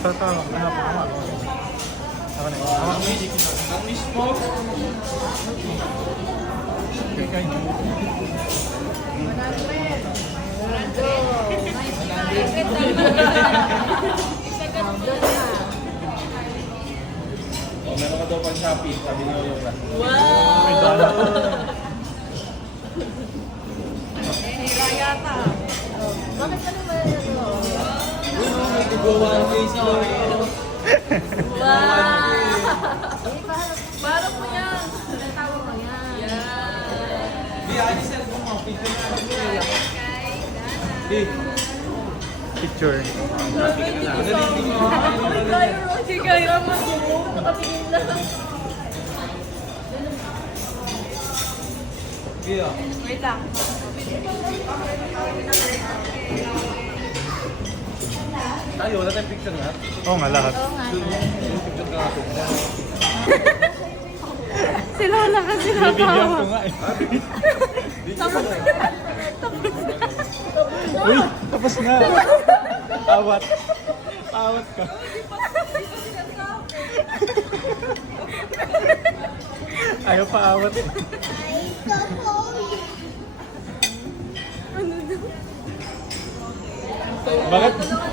Tata, ano po ako? Ako na. Ang miss mo? Kaya Oh, meron ka daw pang Shopee, sabi ni Yoyo ka. Hira yata. Bakit ano ba yun? May tigawa ang face mo. Wow! Parang mo yan. Natawa mo yan. Di, ayos yan mo. Picture na ako nila. Di. picture. Ay, tayo, Rosie, kaya mo. Nakatingin lang. Di, ah. Wait lang. Tayo, wala tayong picture nga. Oo nga, lahat. Oo nga. Yung picture ka natin. Sila na kasi Bibigyan ko nga eh. Uy, tapos na. Awat. Awat ka. Ayaw pa awat. Bakit?